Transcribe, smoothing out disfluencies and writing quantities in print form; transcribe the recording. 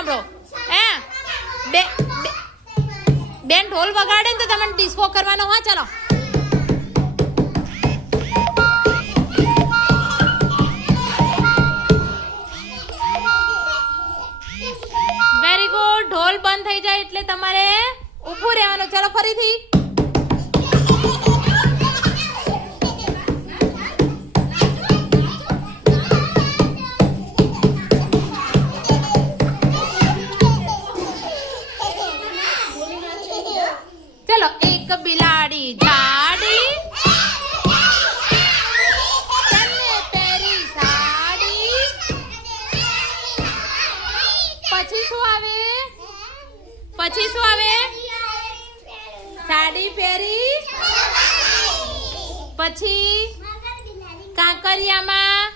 સાંભળો હે બેન ઢોલ વગાડે ને તો તમને ડિસ્કો કરવાનો હા ચલો વેરી ગુડ ઢોલ બંધ થઈ જાય એટલે તમારે ઊભું રહેવાનું ચલો ફરીથી चलो एक बिलाड़ी झाड़ी तन्ने पेरी साड़ी પછી શું આવે સાડી પહેરી પછી કાંકરિયામાં